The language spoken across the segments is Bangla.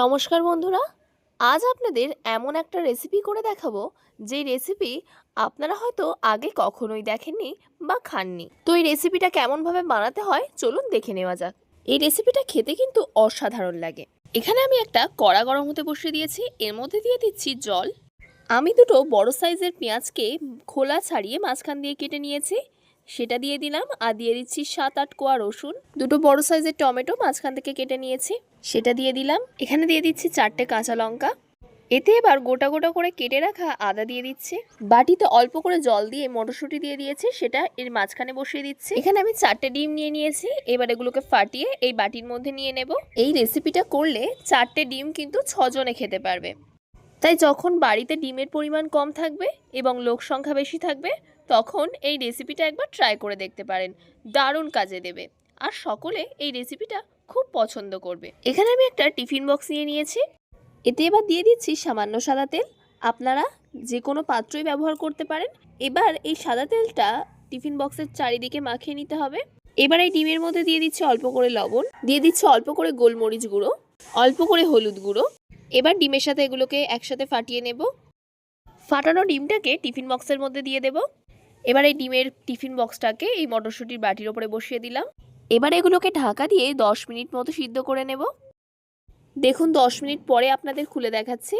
নমস্কার বন্ধুরা, আজ আপনাদের এমন একটা রেসিপি করে দেখাবো যে রেসিপি আপনারা হয়তো আগে কখনোই দেখেননি বা খাননি। তো এই রেসিপিটা কেমনভাবে বানাতে হয় চলুন দেখে নেওয়া যাক। এই রেসিপিটা খেতে কিন্তু অসাধারণ লাগে। এখানে আমি একটা কড়া গরম হতে বসিয়ে দিয়েছি, এর মধ্যে দিয়ে দিচ্ছি জল। আমি দুটো বড় সাইজের পেঁয়াজকে খোলা ছাড়িয়ে মাঝখান দিয়ে কেটে নিয়েছি, সেটা দিয়ে দিলাম। আর দিয়ে দিচ্ছি 7-8 কোয়া রসুন। দুটো বড় সাইজের টমেটো মাঝখান থেকে কেটে নিয়েছি, সেটা দিয়ে দিলাম। এখানে দিয়ে দিচ্ছি 4টে কাঁচা লঙ্কা। এতে এবার গোটা গোটা করে কেটে রাখা আদা দিয়ে দিচ্ছি। বাটিতে অল্প করে জল দিয়ে মটরশুঁটি দিয়ে দিয়েছি, সেটা এর মাঝখানে বসিয়ে দিচ্ছি। এখানে আমি 4টে ডিম নিয়ে নিয়েছি, এবার এগুলোকে ফাটিয়ে এই বাটির মধ্যে নিয়ে নেব। এই রেসিপিটা করলে 4টে ডিম কিন্তু 6 জনে খেতে পারবে। তাই যখন বাড়িতে ডিমের পরিমাণ কম থাকবে এবং লোক সংখ্যা বেশি থাকবে, তখন এই রেসিপিটা একবার ট্রাই করে দেখতে পারেন, দারুণ কাজে দেবে। আর সকলে এই রেসিপিটা খুব পছন্দ করবে। এখানে আমি একটা টিফিন বক্স নিয়ে নিয়েছি, এতে এবার দিয়ে দিচ্ছি সামান্য সাদা তেল। আপনারা যে কোনো পাত্রই ব্যবহার করতে পারেন। এবার এই সাদা তেলটা টিফিন বক্সের চারিদিকে মাখিয়ে নিতে হবে। এবার এই ডিমের মধ্যে দিয়ে দিচ্ছি অল্প করে লবণ, দিয়ে দিচ্ছি অল্প করে গোলমরিচ গুঁড়ো, অল্প করে হলুদ গুঁড়ো। এবার ডিমের সাথে এগুলোকে একসাথে ফাটিয়ে নেব। ফাটানো ডিমটাকে টিফিন বক্সের মধ্যে দিয়ে দেব। এবার এই ডিমের টিফিন বক্সটাকে এই মটরশুঁটির বাটির ওপরে বসিয়ে দিলাম। এবার এগুলোকে ঢাকা দিয়ে 10 মিনিট মতো সিদ্ধ করে নেব। দেখুন 10 মিনিট পরে আপনাদের খুলে দেখাচ্ছি।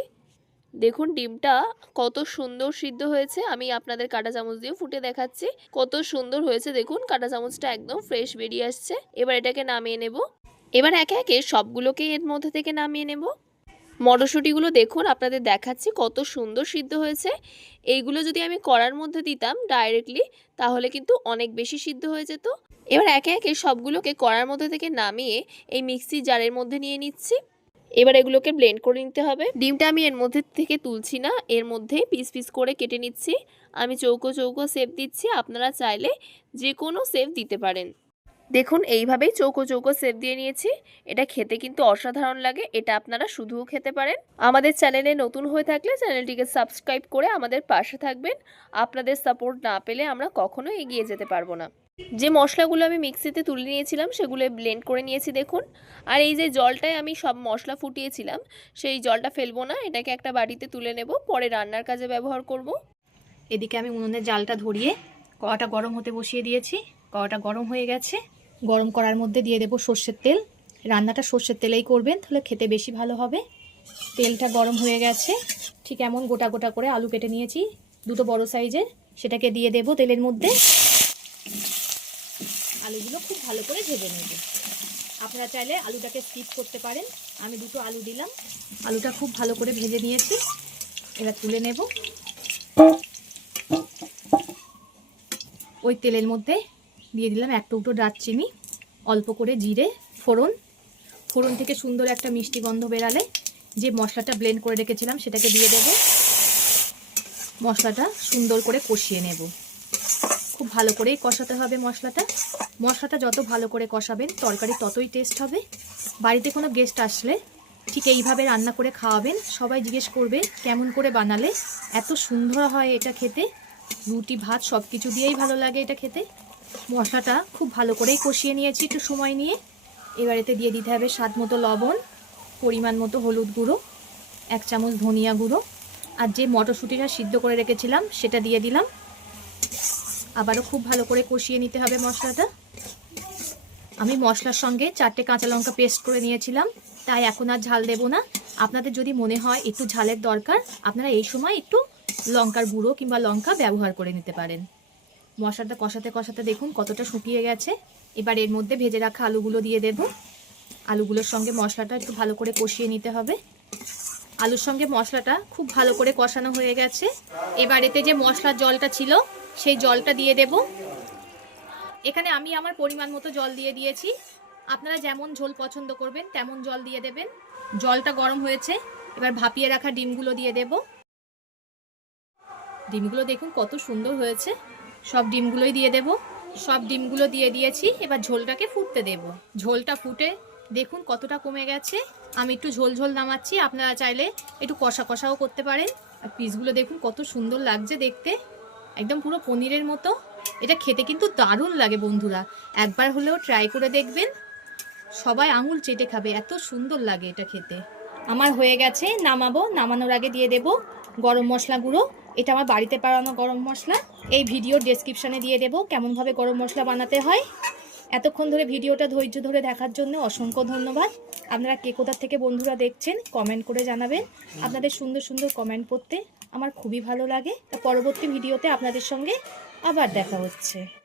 দেখুন ডিমটা কত সুন্দর সিদ্ধ হয়েছে। আমি আপনাদের কাঁটা চামচ দিয়ে ফুটে দেখাচ্ছি কত সুন্দর হয়েছে। দেখুন কাঁটা চামচটা একদম ফ্রেশ বেরিয়ে আসছে। এবার এটাকে নামিয়ে নেব। এবার একে একে সবগুলোকে এর মধ্যে থেকে নামিয়ে নেব। মটরশুঁটিগুলো দেখুন আপনাদের দেখাচ্ছি কত সুন্দর সিদ্ধ হয়েছে। এইগুলো যদি আমি কড়ার মধ্যে দিতাম ডাইরেক্টলি, তাহলে কিন্তু অনেক বেশি সিদ্ধ হয়ে যেত। এবার একে একে সবগুলোকে কড়ার মধ্যে থেকে নামিয়ে এই মিক্সি জারের মধ্যে নিয়ে নিচ্ছি। এবার এগুলোকে ব্লেন্ড করে নিতে হবে। ডিমটা আমি এর মধ্যে থেকে তুলছি না, এর মধ্যে পিস পিস করে কেটে নিচ্ছি। আমি চৌকো চৌকো শেপ দিচ্ছি, আপনারা চাইলে যে কোনো শেপ দিতে পারেন। দেখুন এইভাবেই চৌকো চৌকো শেপ দিয়ে নিয়েছি। এটা খেতে কিন্তু অসাধারণ লাগে, এটা আপনারা শুধুও খেতে পারেন। আমাদের চ্যানেলে নতুন হয়ে থাকলে চ্যানেলটিকে সাবস্ক্রাইব করে আমাদের পাশে থাকবেন। আপনাদের সাপোর্ট না পেলে আমরা কখনোই এগিয়ে যেতে পারবো না। যে মশলাগুলো আমি মিক্সিতে তুলে নিয়েছিলাম সেগুলো ব্লেন্ড করে নিয়েছি দেখুন। আর এই যে জলটায় আমি সব মশলা ফুটিয়েছিলাম, সেই জলটা ফেলবো না, এটাকে একটা বাটিতে তুলে নেব, পরে রান্নার কাজে ব্যবহার করব। এদিকে আমি উনুনের জালটা ধরিয়ে কড়াটা গরম হতে বসিয়ে দিয়েছি। কড়াটা গরম হয়ে গেছে। গরম কড়ার মধ্যে দিয়ে দেবো সর্ষের তেল। রান্নাটা সর্ষের তেলেই করবেন, তাহলে খেতে বেশি ভালো হবে। তেলটা গরম হয়ে গেছে। ঠিক এমন গোটা গোটা করে আলু কেটে নিয়েছি, দুটো বড় সাইজের, সেটাকে দিয়ে দেবো তেলের মধ্যে। আলুগুলো খুব ভালো করে ভেজে নেব। আপনারা চাইলে আলুটাকে স্কিপ করতে পারেন। আমি দুটো আলু দিলাম। আলুটা খুব ভালো করে ভেজে নিয়েছি, এবার তুলে নেব। ওই তেলের মধ্যে দিয়ে দিলাম এক টুকরো দারচিনি, অল্প করে জিরে ফোড়ন। ফোড়ন থেকে সুন্দর একটা মিষ্টি গন্ধ বেরালে যে মশলাটা ব্লেন্ড করে রেখেছিলাম সেটাকে দিয়ে দেব। মশলাটা সুন্দর করে কষিয়ে নেব। খুব ভালো করেই কষাতে হবে মশলাটা। মশলাটা যত ভালো করে কষাবেন তরকারি ততই টেস্ট হবে। বাড়িতে কোনো গেস্ট আসলে ঠিক এইভাবে রান্না করে খাওয়াবেন। সবাই জিজ্ঞেস করবে কেমন করে বানালে, এত সুন্দর হয় এটা খেতে। রুটি ভাত সব কিছু দিয়েই ভালো লাগে এটা খেতে। মশলাটা খুব ভালো করেই কষিয়ে নিয়েছি একটু সময় নিয়ে। এবার এতে দিয়ে দিতে হবে স্বাদ মতো লবণ, পরিমাণ মতো হলুদ গুঁড়ো, 1 চামচ ধনিয়া গুঁড়ো, আর যে মটরশুঁটিটা সিদ্ধ করে রেখেছিলাম সেটা দিয়ে দিলাম। আবারও খুব ভালো করে কষিয়ে নিতে হবে মশলাটা। আমি মশলার সঙ্গে 4টে কাঁচা লঙ্কা পেস্ট করে নিয়েছিলাম, তাই এখন আর ঝাল দেব না। আপনাদের যদি মনে হয় একটু ঝালের দরকার, আপনারা এই সময় একটু লঙ্কার গুঁড়ো কিংবা লঙ্কা ব্যবহার করে নিতে পারেন। মশলাটা কষাতে কষাতে দেখুন কতটা শুকিয়ে গেছে। এবার এর মধ্যে ভেজে রাখা আলুগুলো দিয়ে দেব। আলুগুলোর সঙ্গে মশলাটা একটু ভালো করে কষিয়ে নিতে হবে। আলুর সঙ্গে মশলাটা খুব ভালো করে কষানো হয়ে গেছে। এবার এতে যে মশলার জলটা ছিল সেই জলটা দিয়ে দেব। এখানে আমি আমার পরিমাণ মতো জল দিয়ে দিয়েছি। আপনারা যেমন ঝোল পছন্দ করবেন তেমন জল দিয়ে দেবেন। জলটা গরম হয়েছে, এবার ভাপিয়ে রাখা ডিমগুলো দিয়ে দেব। ডিমগুলো দেখুন কত সুন্দর হয়েছে। সব ডিমগুলোই দিয়ে দেব। সব ডিমগুলো দিয়ে দিয়েছি, এবার ঝোলটাকে ফুটতে দেব। ঝোলটা ফুটে দেখুন কতটা কমে গেছে। আমি একটু ঝোল ঝোল নামাচ্ছি, আপনারা চাইলে একটু কষা কষাও করতে পারেন। আর পিসগুলো দেখুন কত সুন্দর লাগছে দেখতে, একদম পুরো পনিরের মতো। এটা খেতে কিন্তু দারুণ লাগে বন্ধুরা, একবার হলেও ট্রাই করে দেখবেন। সবাই আঙুল চেটে খাবে, এত সুন্দর লাগে এটা খেতে। আমার হয়ে গেছে, নামাবো। নামানোর আগে দিয়ে দেব গরম মশলা গুঁড়ো। এটা আমার বাড়িতে বানানো গরম মশলা। এই ভিডিওর ডেসক্রিপশানে দিয়ে দেবো কেমনভাবে গরম মশলা বানাতে হয়। এতক্ষণ ধরে ভিডিওটা ধৈর্য ধরে দেখার জন্য অসংখ্য ধন্যবাদ। আপনারা কে কোথা থেকে বন্ধুরা দেখছেন কমেন্ট করে জানাবেন। আপনাদের সুন্দর সুন্দর কমেন্ট পড়তে আমার খুবই ভালো লাগে। পরবর্তী ভিডিওতে আপনাদের সঙ্গে আবার দেখা হচ্ছে।